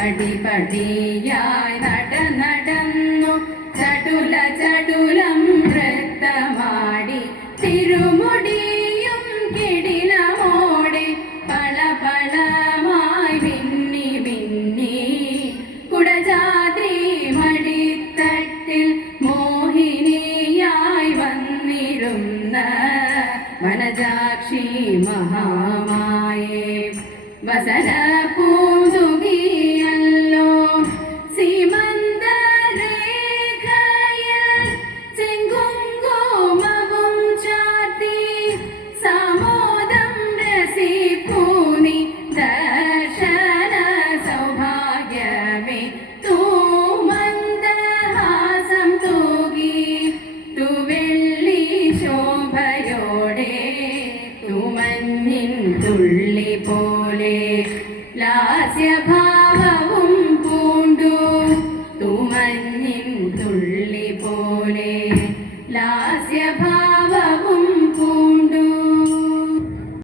ശ്രീയോടെ പടി പടിയായി നട നടന്നു. ചടുല ചടുലം നൃത്തമാടി. തിരുമുടിയും കിടിലമോടെ. പള പളമായി വിണ്ണി വിണ്ണി കുടജാതി മടിത്തട്ടിൽ മോഹിനിയായി വന്നിരുന്ന വനജാക്ഷി മഹാമായേ. വസന പൂതുകിയല്ലോ ലാസ്യഭാവവും പൂണ്ടു. തുമഞ്ഞിൻ തുള്ളി പോലെ ലാ